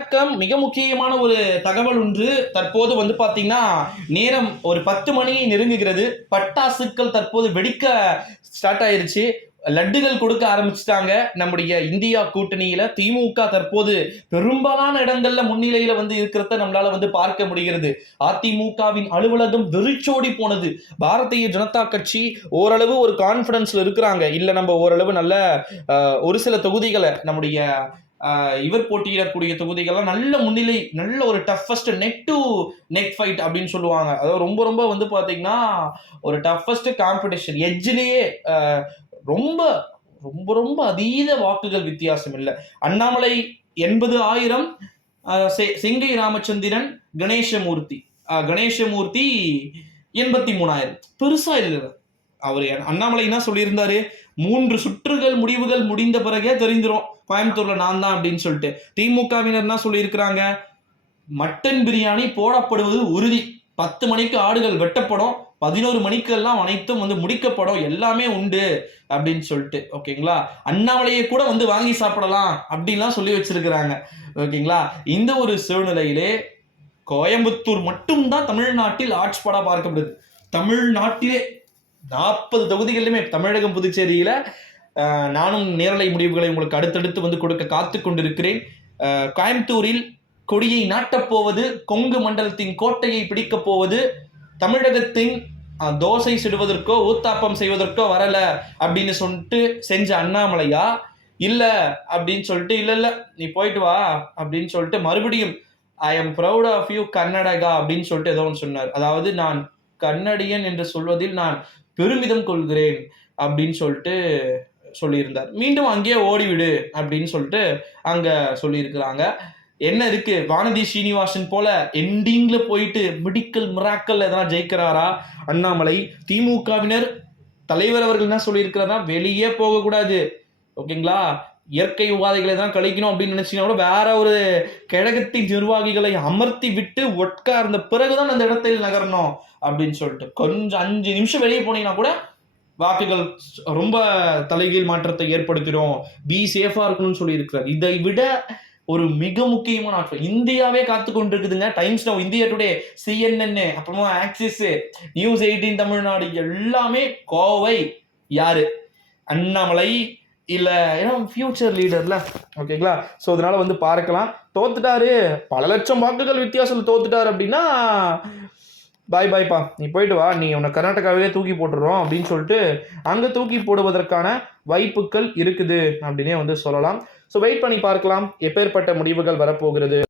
வணக்கம். மிக முக்கியமான ஒரு தகவல் ஒன்று தற்போது வந்து பார்த்தீங்கன்னா நேரம் ஒரு பத்து மணியை நெருங்குகிறது. பட்டாசுக்கள் தற்போது வெடிக்க ஸ்டார்ட் ஆயிருச்சு. லட்டுகள் கொடுக்க ஆரம்பிச்சிட்டாங்க. நம்முடைய இந்தியா கூட்டணியில திமுக தற்போது பெரும்பாலான இடங்கள்ல முன்னிலையில வந்து இருக்கிறத நம்மளால வந்து பார்க்க முடிகிறது. அதிமுகவின் அலுவலகம் வெறிச்சோடி போனது. பாரதிய ஜனதா கட்சி ஓரளவு ஒரு கான்பிடன்ஸ்ல இருக்கிறாங்க. இல்ல நம்ம ஓரளவு நல்ல ஒரு சில தொகுதிகளை நம்முடைய இவர் போட்டியிடக்கூடிய தொகுதிகள்லாம் நல்ல முன்னிலை நல்ல ஒரு toughest neck to neck fight அப்படின்னு சொல்லுவாங்க. அதாவது ரொம்ப ரொம்ப வந்து பார்த்தீங்கன்னா ஒரு டஃபஸ்ட் காம்படிஷன் எஜ்ஜிலேயே ரொம்ப ரொம்ப ரொம்ப அதீத வாக்குகள் வித்தியாசம் இல்லை. அண்ணாமலை எண்பது ஆயிரம் செ- செங்கை ராமச்சந்திரன் கணேசமூர்த்தி. கணேசமூர்த்தி எண்பத்தி மூணாயிரம். பெருசா இல்லை. அவர் அண்ணாமலை என்ன சொல்லியிருந்தாரு மூன்று சுற்றுகள் முடிவுகள் முடிந்த பிறகே தெரிஞ்சிடும் கோயம்புத்தூர்ல நான் தான் அப்படின்னு சொல்லிட்டு. திமுகவினர் என்ன சொல்லியிருக்கிறாங்க மட்டன் பிரியாணி போடப்படுவது உறுதி. பத்து மணிக்கு ஆடுகள் வெட்டப்படும் பதினோரு மணிக்கெல்லாம் அனைத்தும் வந்து முடிக்கப்படும் எல்லாமே உண்டு அப்படின்னு சொல்லிட்டு. ஓகேங்களா? அண்ணாமலையை கூட வந்து வாங்கி சாப்பிடலாம் அப்படின்லாம் சொல்லி வச்சிருக்கிறாங்க. ஓகேங்களா? இந்த ஒரு சூழ்நிலையிலே கோயம்புத்தூர் மட்டும்தான் தமிழ்நாட்டில் ஆட்சிப்படா பார்க்கப்படுது. தமிழ்நாட்டிலே நாற்பது தொகுதிகளிலுமே தமிழகம் புதுச்சேரியில் நானும் நேரலை முடிவுகளை உங்களுக்கு அடுத்தடுத்து வந்து கொடுக்க காத்து கொண்டிருக்கிறேன். கோயம்புத்தூரில் கொடியை நாட்டப் போவது கொங்கு மண்டலத்தின் கோட்டையை பிடிக்கப் போவது தமிழகத்தின் தோசை சுடுவதற்கோ ஊத்தாப்பம் செய்வதற்கோ வரல அப்படின்னு சொல்லிட்டு செஞ்ச அண்ணாமலையா? இல்லை அப்படின்னு சொல்லிட்டு இல்லை இல்லை நீ போயிட்டு வா அப்படின்னு சொல்லிட்டு மறுபடியும் I am proud of you Karnataka அப்படின்னு சொல்லிட்டு ஏதோ ஒன்று சொன்னார். அதாவது நான் கன்னடியன் என்று சொல்வதில் நான் பெருமிதம் கொள்கிறேன் அப்படின்னு சொல்லிட்டு சொல்லியிருந்தார். மீண்டும் அங்கேயே ஓடிவிடு அப்படின்னு சொல்லிட்டு அங்க சொல்லியிருக்கிறாங்க. என்ன இருக்கு? வானதி ஸ்ரீனிவாசன் போல எண்டிங்ல போயிட்டு மெடிக்கல் மிராக்கல் எதனா ஜெயிக்கிறாரா? அண்ணாமலை திமுகவினர் தலைவர் அவர்கள் என்ன சொல்லியிருக்கிறதா? வெளியே போகக்கூடாது. ஓகேங்களா? இயற்கை உபாதைகளை தான் கழிக்கணும் அப்படின்னு நினைச்சீங்கன்னா கூட வேற ஒரு கழகத்தின் நிர்வாகிகளை அமர்த்தி விட்டு உட்கார்ந்த பிறகுதான் அந்த இடத்தில் நகரணும் அப்படின்னு சொல்லிட்டு. கொஞ்சம் அஞ்சு நிமிஷம் வெளியே போனீங்கன்னா கூட வாக்குகள் ரொம்ப தலைகீழ் மாற்றத்தை ஏற்படுத்திடும். பி சேஃபா இருக்கணும்னு சொல்லி இருக்கிறார் இதை விட ஒரு மிக முக்கியமான ஆட்கள் இந்தியாவே காத்து கொண்டிருக்குதுங்க. Times Now India Today CNN அப்புறமா ஆக்சிஸ் நியூஸ் எயிட்டீன் தமிழ்நாடு எல்லாமே கோவை யாரு? அண்ணாமலை இல்லை ஏன்னா ஃபியூச்சர் லீடர்ல ஓகேங்களா ஸோ அதனால வந்து பார்க்கலாம். தோத்துட்டாரு. பல லட்சம் வாக்குகள் வித்தியாசத்தில் தோத்துட்டார் அப்படின்னா பாய் பாய்ப்பா நீ போயிட்டு வா. நீ உன்னை கர்நாடகாவிலே தூக்கி போட்டுறோம் அப்படின்னு சொல்லிட்டு அங்கே தூக்கி போடுவதற்கான வாய்ப்புகள் இருக்குது அப்படின்னே வந்து சொல்லலாம். ஸோ வெயிட் பண்ணி பார்க்கலாம். எப்பேற்பட்ட முடிவுகள் வரப்போகிறது?